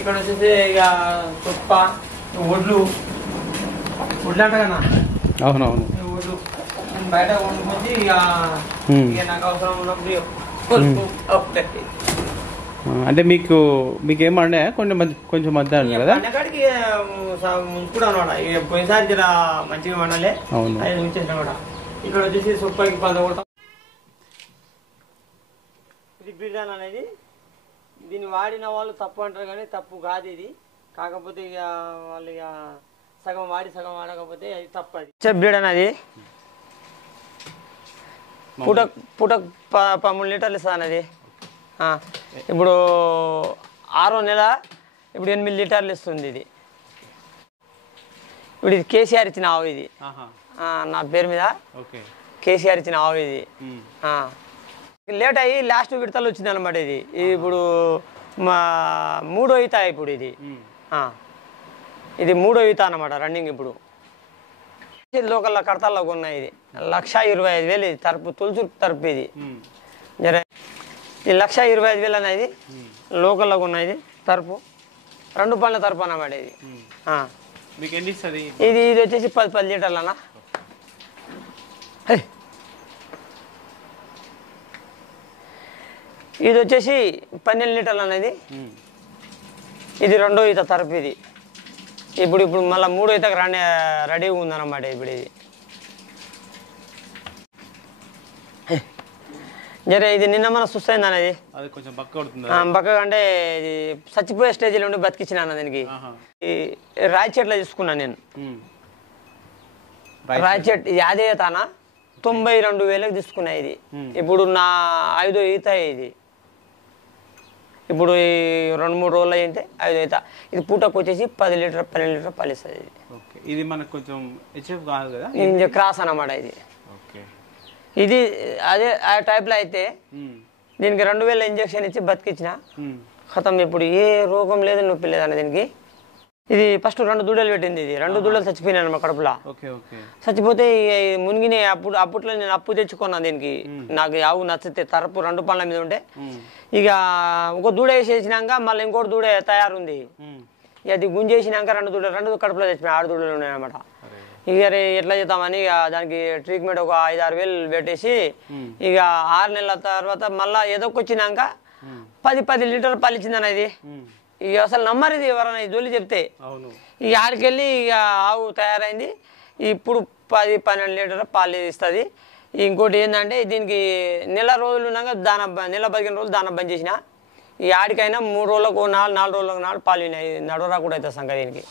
ఇక్కడ వచ్చేసి ఇక తుప్ప ఒడ్లు అంట కదా. అవునవును. ఒడ్లు బయట వండుకొని ఇక నాకు అవసరం ఉన్నప్పుడు అంటే మీకేమన్నా కొంచెం మధ్య కదా కాడికి ముంచుకుంటా అనమాట. ఇక పోయినసారి జర మంచిగా వండాలి అది ఉంచేసిన కూడా. ఇక్కడ వచ్చేసి సొప్పకి 10 కొడతాం. ఇది బిర్యానీ అనేది దీన్ని వాడిన వాళ్ళు తప్పు అంటారు కానీ తప్పు కాదు ఇది. కాకపోతే ఇక వాళ్ళు ఇక సగం వాడి సగం వాడకపోతే అది తప్పు. అది బ్రీడ్ అనేది పూట 13 లీటర్లు ఇస్తుంది అనేది. ఇప్పుడు 6వ నెల ఇప్పుడు 8 లీటర్లు ఇస్తుంది ఇది. ఇప్పుడు ఇది కేసీఆర్ ఇచ్చిన ఆవు ఇది. నా పేరు మీద కేసీఆర్ ఇచ్చిన ఆవు ఇది. లేట్ అయ్యి లాస్ట్ విడతలు వచ్చింది అనమాట. ఇది ఇప్పుడు 3వ ఈత. ఇప్పుడు ఇది 3వ ఈత అనమాట రన్నింగ్. ఇప్పుడు లోకల్లో కడతాల్లో ఉన్నాయి. ఇది 1,25,000 ఇది తరపు తులసి తరపు. ఇది జర ఇది 1,25,000 అనేది లోకల్లో ఉన్నది తరపు. 2 పళ్ళ తరపు అన్నమాట ఇది. ఇది వచ్చేసి 10 లీటర్లు అన్న. ఇది వచ్చేసి 12 లీటర్లు అనేది. ఇది 2వ ఈత తరపు. ఇది ఇప్పుడు మళ్ళీ 3వ ఈతకు రెడీగా ఉందన్నమాట. ఇప్పుడు ఇది జరే ఇది నిన్న మన సుస్థైంది అనేది. బక్కగా అంటే ఇది చచ్చిపోయే స్టేజ్లో ఉండి బతికించిన అన్న. దీనికి ఈ రాయి చెట్లు తీసుకున్నాను నేను. రాయి చెట్టు ఇది అదే తాన 92,000కి తీసుకున్నా. ఇది ఇప్పుడు నా 5వ ఈత. ఇది ఇప్పుడు 2-3 రోజులు అయితే 5వ ఈత. ఇది పూటకు వచ్చేసి 10 లీటర్ 12 లీటర్ పాలు ఇస్తుంది. ఇది మనకు కొంచెం ఇది క్రాస్ అన్నమాట. ఇది అదే ఆ టైప్లో అయితే దీనికి 2,000 ఇంజక్షన్ ఇచ్చి బతికించిన ఖతం. ఇప్పుడు ఏ రోగం లేదు, నొప్పి లేదన్న దీనికి. ఇది ఫస్ట్ 2 దూడలు పెట్టింది. ఇది 2 దూడలు చచ్చిపోయినాయి అన్నమాట కడుపులో. చచ్చిపోతే మునిగినాయి. అప్పట్లో నేను అప్పు తెచ్చుకున్నాను దీనికి. నాకు ఆవు నచ్చితే తరపు 2 పళ్ళ మీద ఉంటే ఇక ఒక దూడ వేసేసినాక మళ్ళీ ఇంకోటి దూడ తయారుంది. ఇక అది గుంజేసినాక 2 దూడలు 2 కడుపులో చచ్చిపోయినాయి. 6 దూడలు ఉన్నాయి అన్నమాట. ఇక ఎట్లా చేద్దామని ఇక దానికి ట్రీట్మెంట్ ఒక 5-6 వేలు పెట్టేసి ఇక 6 నెలల తర్వాత మళ్ళీ ఎదొకొచ్చినాక 10 లీటర్లు పాలు ఇచ్చింది అనేది. ఇక అసలు నమ్మరు ఇది ఎవరైనా జోలి చెప్తే. ఇక ఆడికెళ్ళి ఇక ఆవు తయారైంది. ఇప్పుడు 10-12 లీటర్ల పాలు ఇస్తుంది. ఇంకోటి ఏంటంటే దీనికి నెల రోజులు ఉన్నాక నెల 15 రోజులు దాన బంద్ చేసిన. ఈ ఆడికైనా 3 రోజులకు 4 రోజులకు 4 పాలు వినాయి. నడవరా కూడా అవుతుంది సంగ దీనికి.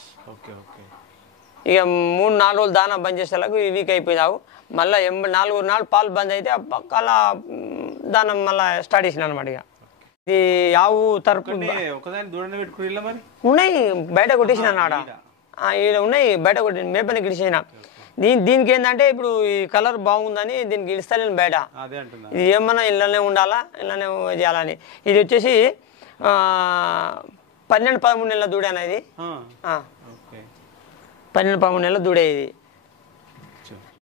ఇక 3-4 రోజులు దానా బంద్ చేసేలాగా వీక్ అయిపోయినావు. మళ్ళీ 4 నాళ్ళు పాలు బంద్ అయితే అలా దానం మళ్ళీ స్టార్ట్ చేసిన అనమాట. ఇక ఇది ఆవు తరపు ఉన్నాయి. బయట కొట్టేసిన అన్నాడ ఉన్నాయి. బయట కొట్టి మేపని గిడిచేసిన. దీనికి ఏంటంటే ఇప్పుడు ఈ కలర్ బాగుందని దీనికి ఇస్తాను బయట. ఇది ఏమన్నా ఇళ్ళనే ఉండాలా, ఇళ్ళనే చేయాలని. ఇది వచ్చేసి 12-13 నెలల దూడ అనేది. 12-13 నెలల దూడే ఇది.